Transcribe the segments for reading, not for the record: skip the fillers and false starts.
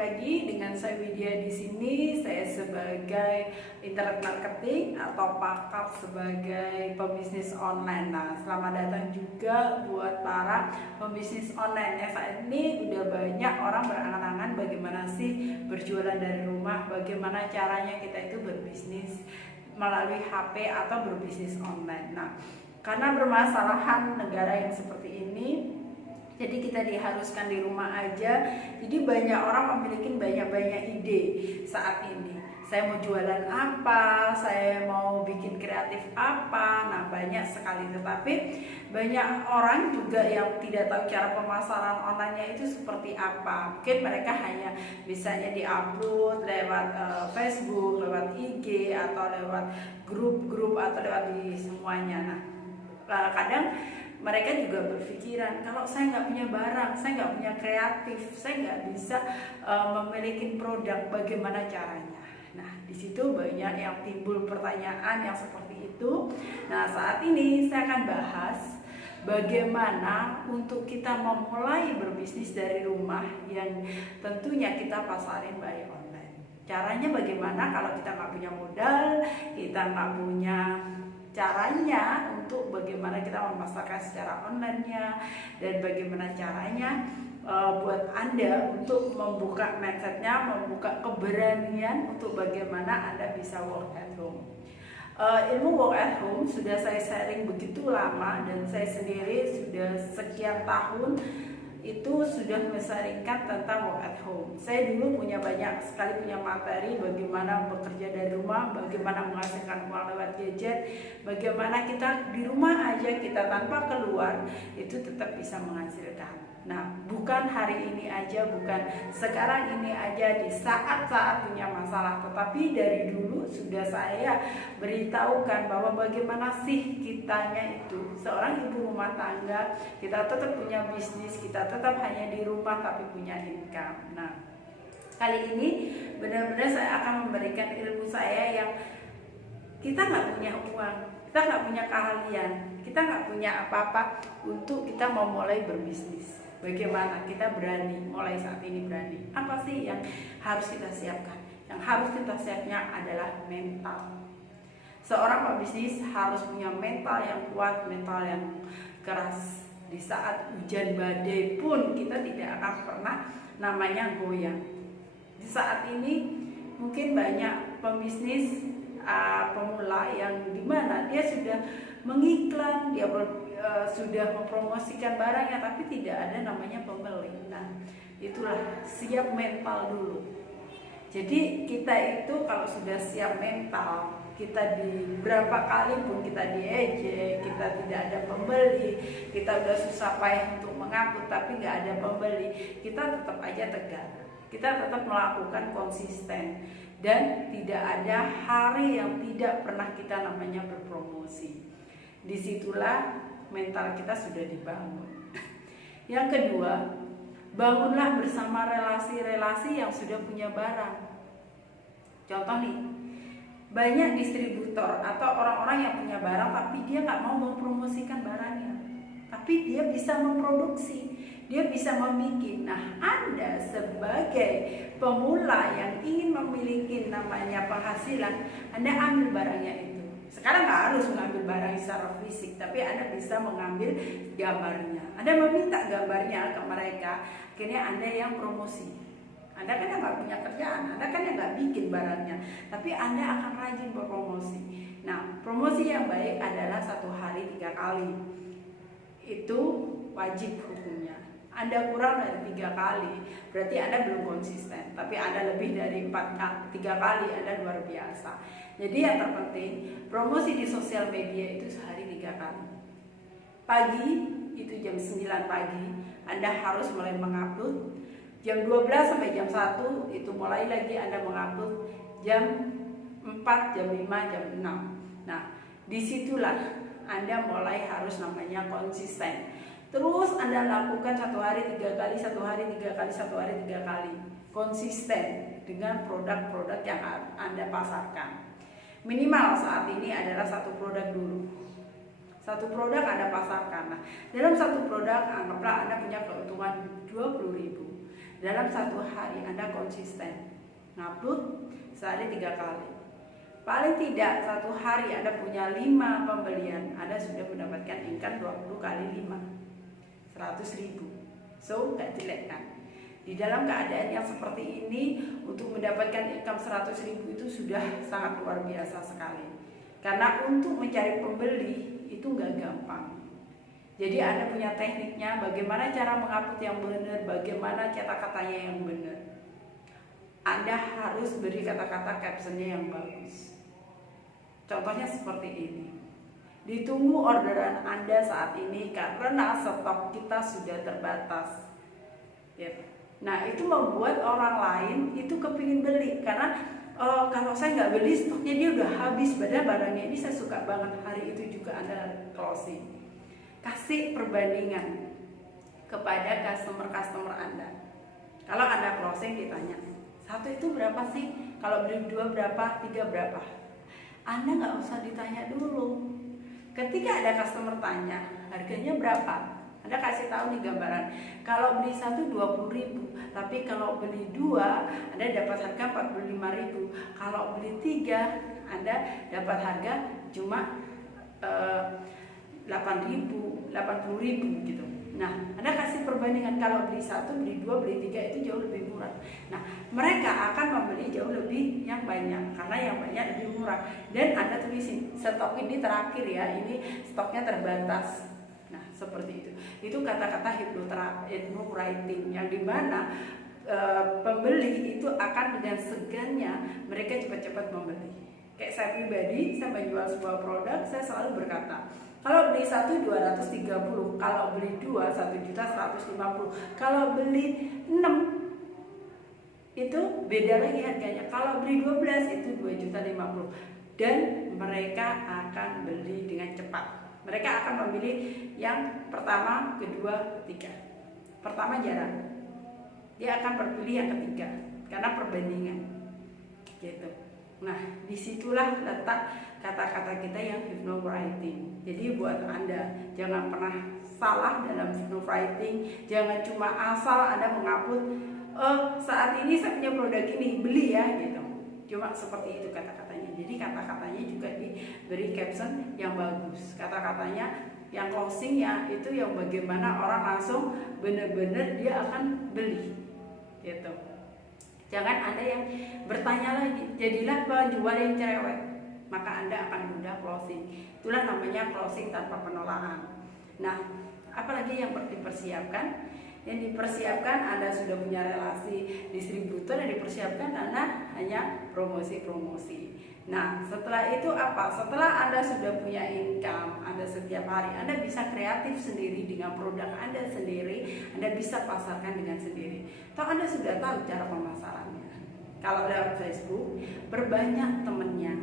lagi dengan saya Widya di sini. Saya sebagai internet marketing atau pakar sebagai pebisnis online. Nah, selamat datang juga buat para pebisnis online. Ya, saat ini udah banyak orang berangan-angan bagaimana sih berjualan dari rumah, bagaimana caranya kita itu berbisnis melalui HP atau berbisnis online. Nah, karena bermasalahan negara yang seperti ini, jadi kita diharuskan di rumah aja. Jadi banyak orang memiliki banyak ide saat ini. Saya mau jualan apa, saya mau bikin kreatif apa, nah banyak sekali. Tetapi banyak orang juga yang tidak tahu cara pemasaran online-nya itu seperti apa. Mungkin mereka hanya misalnya diupload lewat Facebook, lewat IG, atau lewat grup-grup, atau lewat di semuanya. Nah, kadang mereka juga berpikiran, kalau saya nggak punya barang, saya nggak punya kreatif, saya nggak bisa memiliki produk, bagaimana caranya? Nah, di situ banyak yang timbul pertanyaan yang seperti itu. Nah, saat ini saya akan bahas bagaimana untuk kita memulai berbisnis dari rumah yang tentunya kita pasarin by online. Caranya bagaimana kalau kita nggak punya modal, kita nggak punya caranya untuk bagaimana kita memasarkan secara online-nya, dan bagaimana caranya buat Anda untuk membuka mindset-nya, membuka keberanian untuk bagaimana Anda bisa work at home. Ilmu work at home sudah saya sharing begitu lama, dan saya sendiri sudah sekian tahun itu sudah mensaringkan tentang work at home. Saya dulu banyak sekali punya materi bagaimana bekerja dari rumah, bagaimana menghasilkan uang lewat gadget, bagaimana kita di rumah aja kita tanpa keluar itu tetap bisa menghasilkan. Nah, bukan hari ini aja, bukan sekarang ini aja di saat-saat punya masalah, tetapi dari dulu sudah saya beritahukan bahwa bagaimana sih kitanya itu seorang ibu rumah tangga, kita tetap punya bisnis, kita tetap hanya di rumah tapi punya income. Nah, kali ini benar-benar saya akan memberikan ilmu saya yang kita nggak punya uang, kita nggak punya keahlian, kita nggak punya apa-apa untuk kita memulai berbisnis. Bagaimana kita berani, mulai saat ini berani. Apa sih yang harus kita siapkan? Yang harus kita siapnya adalah mental. Seorang pebisnis harus punya mental yang kuat, mental yang keras. Di saat hujan badai pun kita tidak akan pernah namanya goyang. Di saat ini mungkin banyak pebisnis pemula yang dimana dia sudah mengiklan, dia sudah mempromosikan barangnya, tapi tidak ada namanya pembeli. Nah, itulah siap mental dulu. Jadi kita itu kalau sudah siap mental, kita di berapa kali pun kita diejek, kita tidak ada pembeli, kita udah susah payah untuk mengangkut tapi nggak ada pembeli, kita tetap aja tegar, kita tetap melakukan konsisten, dan tidak ada hari yang tidak pernah kita namanya berpromosi. Disitulah mental kita sudah dibangun. Yang kedua, bangunlah bersama relasi-relasi yang sudah punya barang. Contoh nih, banyak distributor atau orang-orang yang punya barang tapi dia nggak mau mempromosikan barangnya, tapi dia bisa memproduksi, dia bisa membuat. Nah, Anda sebagai pemula yang ingin memiliki namanya penghasilan, Anda ambil barangnya itu. Sekarang nggak harus mengambil barang secara fisik, tapi Anda bisa mengambil gambarnya. Anda meminta gambarnya ke mereka, akhirnya Anda yang promosi. Anda kan yang nggak punya kerjaan, Anda kan yang nggak bikin barangnya, tapi Anda akan rajin berpromosi. Nah, promosi yang baik adalah 1 hari 3 kali. Itu wajib hukumnya. Anda kurang dari 3 kali, berarti Anda belum konsisten. Tapi Anda lebih dari 3 kali, Anda luar biasa. Jadi yang terpenting, promosi di sosial media itu sehari 3 kali. Pagi, itu jam 9 pagi, Anda harus mulai mengupload. Jam 12 sampai jam 1, itu mulai lagi Anda mengupload. Jam 4, jam 5, jam 6. Nah, disitulah Anda mulai harus namanya konsisten. Terus Anda lakukan 1 hari 3 kali, 1 hari 3 kali, 1 hari 3 kali. Konsisten dengan produk-produk yang Anda pasarkan. Minimal saat ini adalah 1 produk dulu. 1 produk Anda pasarkan. Nah, dalam 1 produk anggaplah Anda punya keuntungan 20.000. Dalam satu hari Anda konsisten ngupload sehari 3 kali. Paling tidak satu hari Anda punya 5 pembelian, Anda sudah mendapatkan income 20 kali 5, 100.000. So gak jelek kan? Di dalam keadaan yang seperti ini, untuk mendapatkan income 100.000 itu sudah sangat luar biasa sekali. Karena untuk mencari pembeli itu gak gampang. Jadi Anda punya tekniknya, bagaimana cara mengupload yang benar, bagaimana cetak katanya yang benar. Anda harus beri kata-kata captionnya yang bagus. Contohnya seperti ini. Ditunggu orderan Anda saat ini karena stok kita sudah terbatas. Nah, itu membuat orang lain itu kepingin beli. Karena kalau saya nggak beli, stoknya dia udah habis. Padahal barangnya ini saya suka banget. Hari itu juga Anda closing. Kasih perbandingan kepada customer Anda. Kalau Anda closing ditanya, 1 itu berapa sih? Kalau beli 2 berapa? 3 berapa? Anda nggak usah ditanya dulu. Ketika ada customer tanya, harganya berapa? Anda kasih tahu nih gambaran. Kalau beli 1 20.000, tapi kalau beli 2 Anda dapat harga 45.000. Kalau beli 3 Anda dapat harga cuma 80.000 gitu. Nah, Anda kasih perbandingan, kalau beli 1, beli 2, beli 3 itu jauh lebih murah. Nah, mereka akan membeli jauh lebih yang banyak karena yang banyak lebih murah. Dan Anda tulisin, stok ini terakhir ya, ini stoknya terbatas. Nah, seperti itu. Itu kata-kata hypnowriting yang dimana pembeli itu akan dengan segannya mereka cepat-cepat membeli. Kayak saya pribadi, saya menjual sebuah produk, saya selalu berkata, kalau beli 1 230, kalau beli 2 1.150, kalau beli 6 itu beda lagi harganya. Kalau beli 12 itu 2.050. Dan mereka akan beli dengan cepat. Mereka akan memilih yang pertama, kedua, ketiga. Pertama jarang. Dia akan berpilih yang ketiga karena perbandingan. Gitu. Nah, disitulah letak kata-kata kita yang hypnowriting. Jadi buat Anda, jangan pernah salah dalam hypnowriting. Jangan cuma asal Anda mengupload, saat ini saya punya produk ini, beli ya gitu. Cuma seperti itu kata-katanya. Jadi kata-katanya juga diberi caption yang bagus. Kata-katanya yang closing ya, itu yang bagaimana orang langsung benar-benar dia akan beli gitu. Jangan Anda yang bertanya lagi, jadilah penjual yang cerewet, maka Anda akan mudah closing. Itulah namanya closing tanpa penolakan. Nah, apalagi yang dipersiapkan? Yang dipersiapkan, Anda sudah punya relasi distributor, yang dipersiapkan Anda hanya promosi-promosi. Nah, setelah itu apa? Setelah Anda sudah punya income, Anda setiap hari, Anda bisa kreatif sendiri dengan produk Anda sendiri, Anda bisa pasarkan dengan sendiri. Toh Anda sudah tahu cara pemasarannya. Kalau lewat Facebook, berbanyak temennya.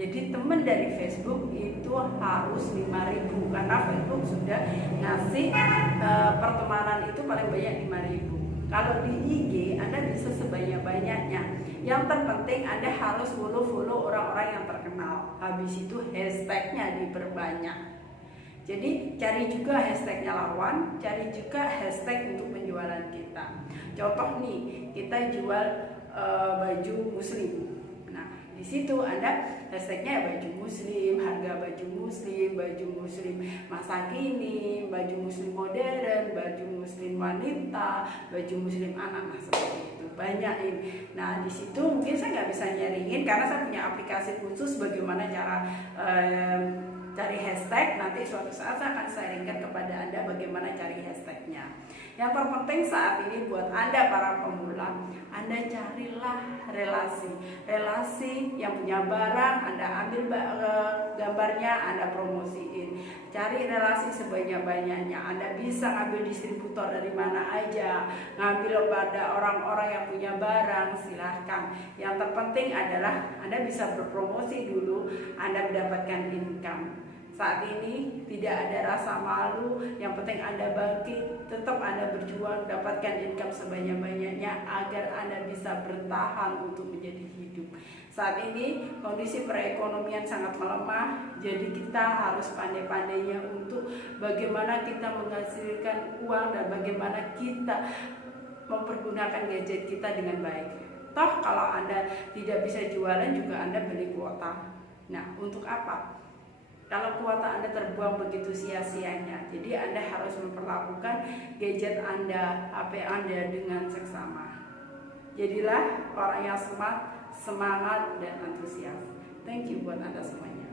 Jadi teman dari Facebook itu harus 5.000 karena Facebook sudah ngasih pertemanan itu paling banyak 5.000. Kalau di IG Anda bisa sebanyak-banyaknya. Yang terpenting Anda harus follow orang-orang yang terkenal. Habis itu hashtagnya diperbanyak. Jadi cari juga hashtagnya lawan, cari juga hashtag untuk penjualan kita. Contoh nih, kita jual baju muslim. Nah, di situ Anda hashtagnya baju muslim, harga baju muslim masa kini, baju muslim modern, baju muslim wanita, baju muslim anak. Nah, seperti itu banyak ini. Nah, di situ mungkin saya nggak bisa nyaringin karena saya punya aplikasi khusus bagaimana cara cari hashtag. Nanti suatu saat saya akan sharingkan kepada Anda bagaimana cari hashtagnya. Yang terpenting saat ini buat Anda para pemula, Anda carilah relasi yang punya barang, Anda ambil gambarnya, Anda promosiin. Cari relasi sebanyak-banyaknya. Anda bisa ambil distributor dari mana aja, ngambil pada orang-orang yang punya barang, silahkan. Yang terpenting adalah Anda bisa berpromosi dulu, Anda mendapatkan income. Saat ini tidak ada rasa malu, yang penting Anda bangkit, tetap Anda berjuang, dapatkan income sebanyak-banyaknya agar Anda bisa bertahan untuk menjadi hidup. Saat ini kondisi perekonomian sangat melemah, jadi kita harus pandai-pandainya untuk bagaimana kita menghasilkan uang dan bagaimana kita mempergunakan gadget kita dengan baik. Toh kalau Anda tidak bisa jualan juga Anda beli kuota. Nah, untuk apa? Kalau kuota Anda terbuang begitu sia-sianya, jadi Anda harus memperlakukan gadget Anda, HP Anda dengan seksama. Jadilah orang yang smart, semangat, dan antusias. Thank you buat Anda semuanya.